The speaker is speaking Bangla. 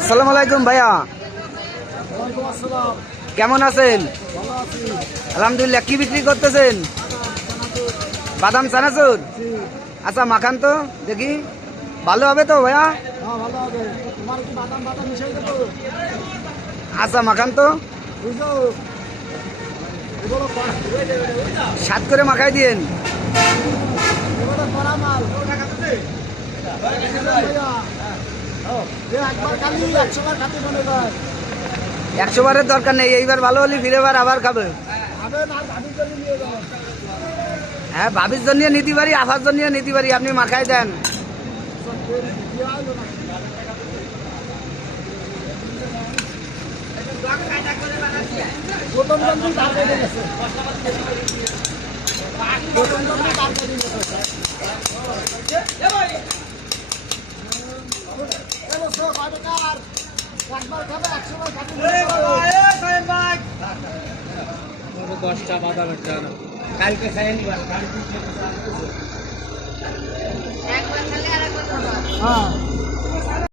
আসসালামু আলাইকুম ভাইয়া, কেমন আছেন? আলহামদুলিল্লাহ। কি বিক্রি করতেছেন? বাদাম চানাচুর। আচ্ছা মাখান তো দেখি, ভালো হবে তো ভাইয়া? আচ্ছা মাখান তো, সাত করে মাখাই দিয়েন। 100 বারের দরকার নেই, এইবার ভালো হলে ফিরেবার আবার খাবে। হ্যাঁ, ভাবির জন্য নিতে পারি, আফার জন্য নিতে পারি, আপনি মাখাই দেন। দশটা বাদাম একটা কালকে খাইনি। একবার খালি আর একবার খাবা।